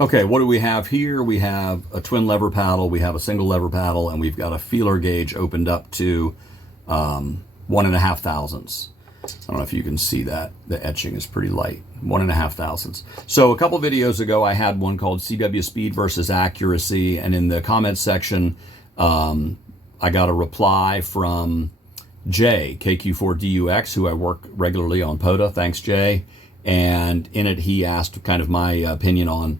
Okay, what do we have here? We have a twin lever paddle, we have a single lever paddle, and we've got a feeler gauge opened up to 1.5 thousandths. I don't know if you can see that. The etching is pretty light. 1.5 thousandths. So a couple videos ago, I had one called CW Speed versus Accuracy, and in the comments section, I got a reply from Jay, KQ4DUX, who I work regularly on POTA. Thanks, Jay. And in it, he asked kind of my opinion on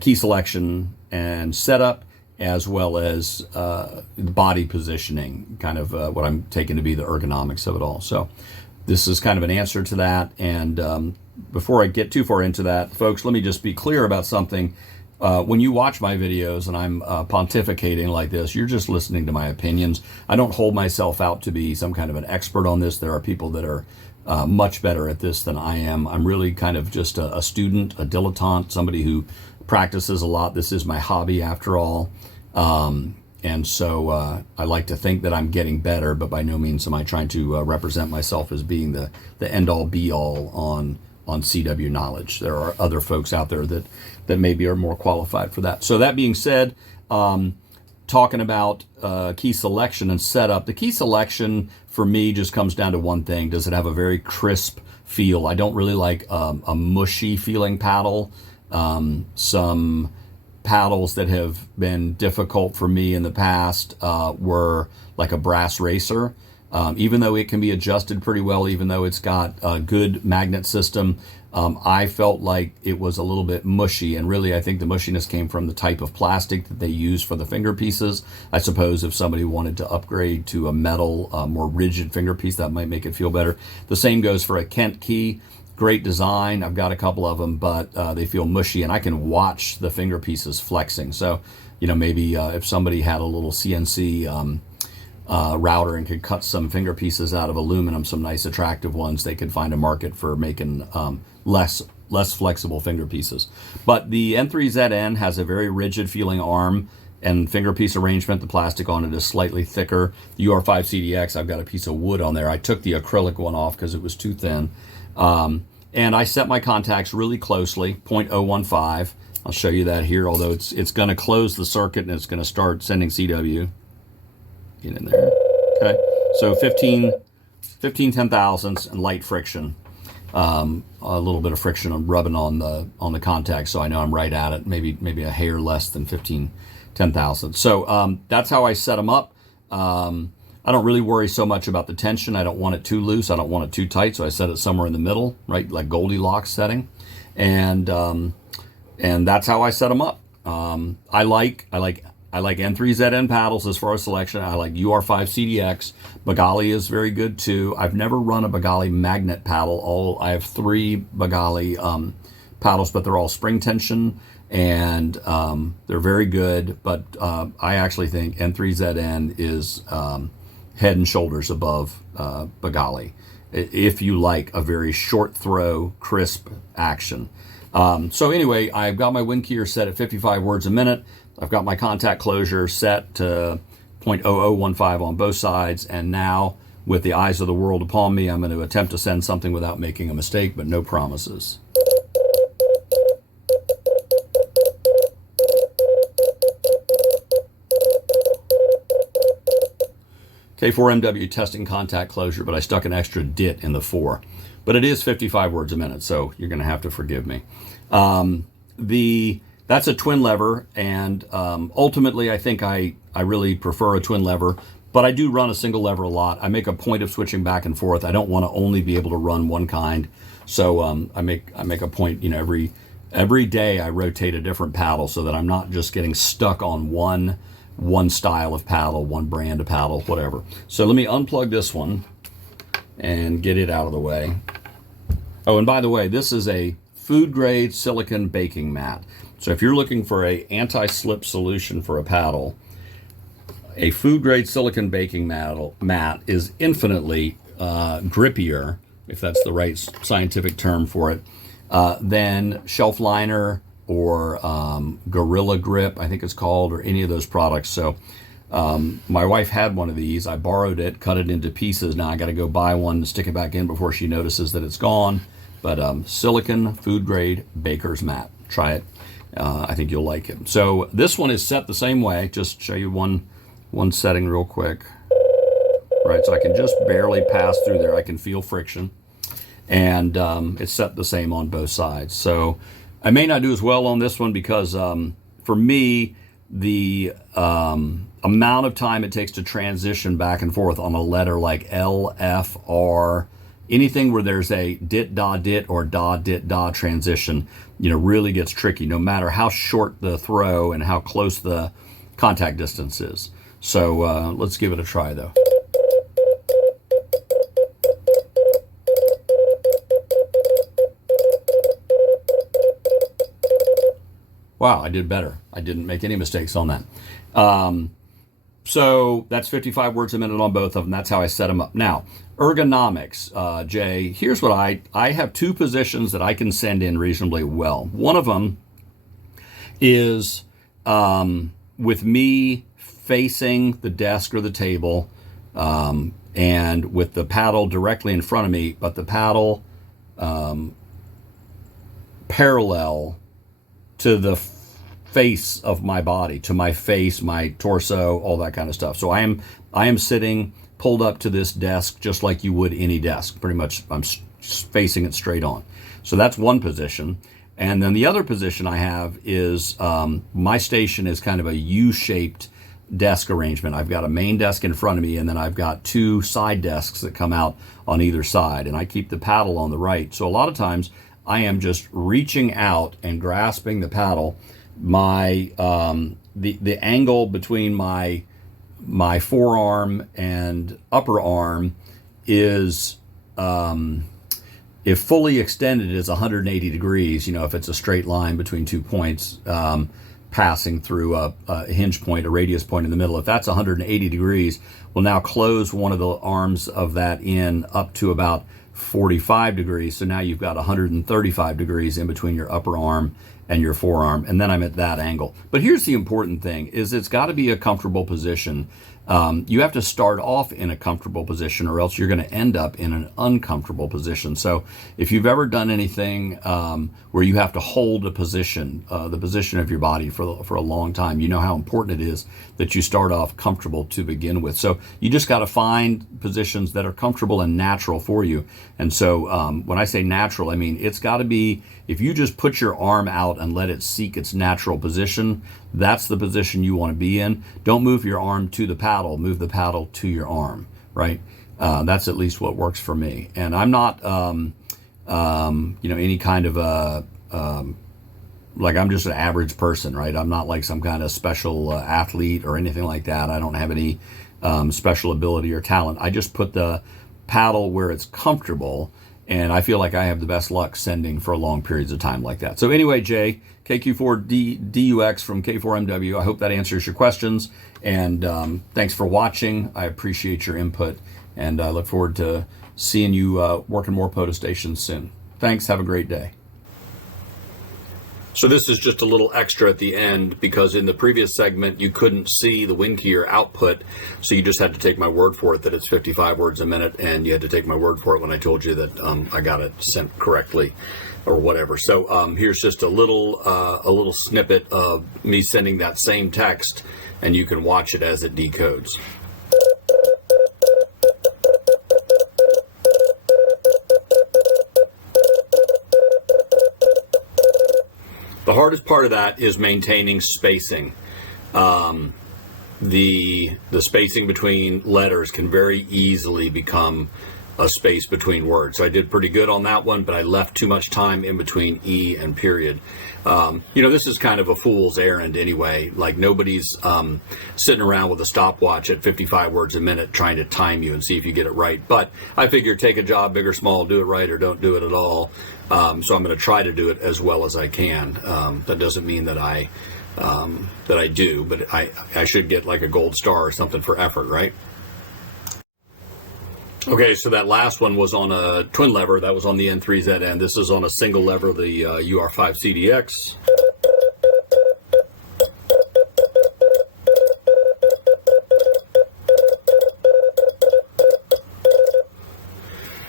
key selection and setup, as well as body positioning, kind of what I'm taking to be the ergonomics of it all. So this is kind of an answer to that. And before I get too far into that, folks, let me just be clear about something. When you watch my videos and I'm pontificating like this, you're just listening to my opinions. I don't hold myself out to be some kind of an expert on this. There are people that are much better at this than I am. I'm really kind of just a student, a dilettante, somebody who practices a lot. This is my hobby after all. And so I like to think that I'm getting better, but by no means am I trying to represent myself as being the end-all be-all on CW knowledge. There are other folks out there that maybe are more qualified for that. So that being said, talking about key selection and setup, the key selection for me just comes down to one thing. Does it have a very crisp feel? I don't really like a mushy feeling paddle. Some paddles that have been difficult for me in the past were like a brass racer. Even though it can be adjusted pretty well, even though it's got a good magnet system, I felt like it was a little bit mushy. And really, I think the mushiness came from the type of plastic that they use for the finger pieces. I suppose if somebody wanted to upgrade to a metal, more rigid finger piece, that might make it feel better. The same goes for a Kent key. Great design. I've got a couple of them, but they feel mushy, and I can watch the finger pieces flexing. So, you know, maybe if somebody had a little CNC router and could cut some finger pieces out of aluminum, some nice attractive ones, they could find a market for making less flexible finger pieces. But the N3ZN has a very rigid feeling arm and finger piece arrangement. The plastic on it is slightly thicker. The UR5CDX, I've got a piece of wood on there. I took the acrylic one off because it was too thin. And I set my contacts really closely, 0.015. I'll show you that here, although it's going to close the circuit and it's going to start sending CW. Get in there. Okay, so 15 ten thousandths and light friction. A little bit of friction I'm rubbing on the contact, so I know I'm right at it. Maybe a hair less than 15 ten thousandths. So that's how I set them up. I don't really worry so much about the tension. I don't want it too loose. I don't want it too tight. So I set it somewhere in the middle, right, like Goldilocks setting, and that's how I set them up. I like N3ZN paddles as far as selection. I like UR5CDX. Bagali is very good too. I've never run a Bagali magnet paddle. I have 3 Bagali paddles, but they're all spring tension, and they're very good. But I actually think N3ZN is head and shoulders above Bagali, if you like a very short throw, crisp action. So anyway, I've got my wind keyer set at 55 words a minute. I've got my contact closure set to 0.0015 on both sides, and now with the eyes of the world upon me, I'm going to attempt to send something without making a mistake, but no promises. K4MW testing contact closure, but I stuck an extra dit in the 4. But it is 55 words a minute, so you're going to have to forgive me. That's a twin lever, and ultimately I think I really prefer a twin lever, but I do run a single lever a lot. I make a point of switching back and forth. I don't want to only be able to run one kind, so I make a point, you know, every day I rotate a different paddle so that I'm not just getting stuck on one style of paddle, one brand of paddle, whatever. So let me unplug this one and get it out of the way. Oh, and by the way, this is a food grade silicone baking mat. So if you're looking for a anti-slip solution for a paddle, a food grade silicone baking mat is infinitely grippier, if that's the right scientific term for it, than shelf liner or Gorilla Grip, I think it's called, or any of those products. So my wife had one of these. I borrowed it, cut it into pieces. Now I got to go buy one and stick it back in before she notices that it's gone. But silicone food grade baker's mat. try it. I think you'll like it. So this one is set the same way. Just show you one setting real quick. Right, so I can just barely pass through there. I can feel friction. And it's set the same on both sides. So I may not do as well on this one because for me, the amount of time it takes to transition back and forth on a letter like L, F, R, anything where there's a dit, da, dit, or da, dit, da transition, really gets tricky, no matter how short the throw and how close the contact distance is. So let's give it a try, though. Wow, I did better. I didn't make any mistakes on that. So that's 55 words a minute on both of them. That's how I set them up. Now, ergonomics, Jay, here's what I have two positions that I can send in reasonably well. One of them is with me facing the desk or the table and with the paddle directly in front of me, but the paddle parallel to the face of my body, to my face, my torso, all that kind of stuff. So I am sitting pulled up to this desk just like you would any desk. Pretty much I'm facing it straight on. So that's one position. And then the other position I have is my station is kind of a U-shaped desk arrangement. I've got a main desk in front of me, and then I've got two side desks that come out on either side, and I keep the paddle on the right. So a lot of times I am just reaching out and grasping the paddle. My the angle between my forearm and upper arm is if fully extended is 180 degrees. If it's a straight line between 2 points passing through a hinge point, a radius point in the middle. If that's 180 degrees, we'll now close one of the arms of that in up to about 45 degrees. So now you've got 135 degrees in between your upper arm and your forearm, and then I'm at that angle. But here's the important thing, is it's got to be a comfortable position. You have to start off in a comfortable position, or else you're going to end up in an uncomfortable position. So if you've ever done anything where you have to hold a position, the position of your body for a long time, you know how important it is that you start off comfortable to begin with. So you just got to find positions that are comfortable and natural for you. And so when I say natural, I mean it's got to be, if you just put your arm out and let it seek its natural position, that's the position you want to be in. Don't move your arm to the paddle, move the paddle to your arm, right? That's at least what works for me. And I'm not, any kind of like I'm just an average person, right? I'm not like some kind of special athlete or anything like that. I don't have any special ability or talent. I just put the paddle where it's comfortable, and I feel like I have the best luck sending for long periods of time like that. So anyway, Jay, KQ4DUX from K4MW. I hope that answers your questions. And thanks for watching. I appreciate your input. And I look forward to seeing you working more POTA stations soon. Thanks. Have a great day. So this is just a little extra at the end, because in the previous segment you couldn't see the wind keyer output, so you just had to take my word for it that it's 55 words a minute, and you had to take my word for it when I told you that I got it sent correctly or whatever. So here's just a little snippet of me sending that same text, and you can watch it as it decodes. The hardest part of that is maintaining spacing. The spacing between letters can very easily become a space between words. So I did pretty good on that one, but I left too much time in between E and period. This is kind of a fool's errand anyway. Like nobody's sitting around with a stopwatch at 55 words a minute trying to time you and see if you get it right. But I figure take a job, big or small, do it right or don't do it at all. So I'm going to try to do it as well as I can. That doesn't mean that I do, but I should get like a gold star or something for effort, right? Okay, so that last one was on a twin lever. That was on the N3ZN. This is on a single lever, the UR5CDX.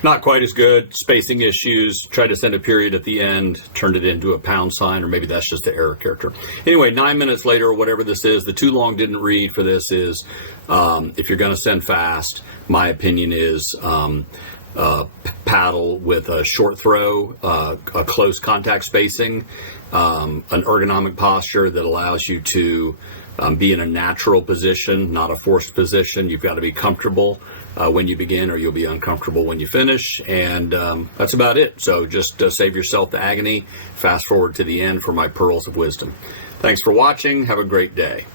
Not quite as good. Spacing issues. Tried to send a period at the end, turned it into a pound sign, or maybe that's just the error character. Anyway, 9 minutes later, or whatever this is, the too long didn't read for this is, if you're going to send fast, my opinion is paddle with a short throw, a close contact spacing, an ergonomic posture that allows you to be in a natural position, not a forced position. You've got to be comfortable when you begin, or you'll be uncomfortable when you finish. And that's about it. So just save yourself the agony. Fast forward to the end for my pearls of wisdom. Thanks for watching. Have a great day.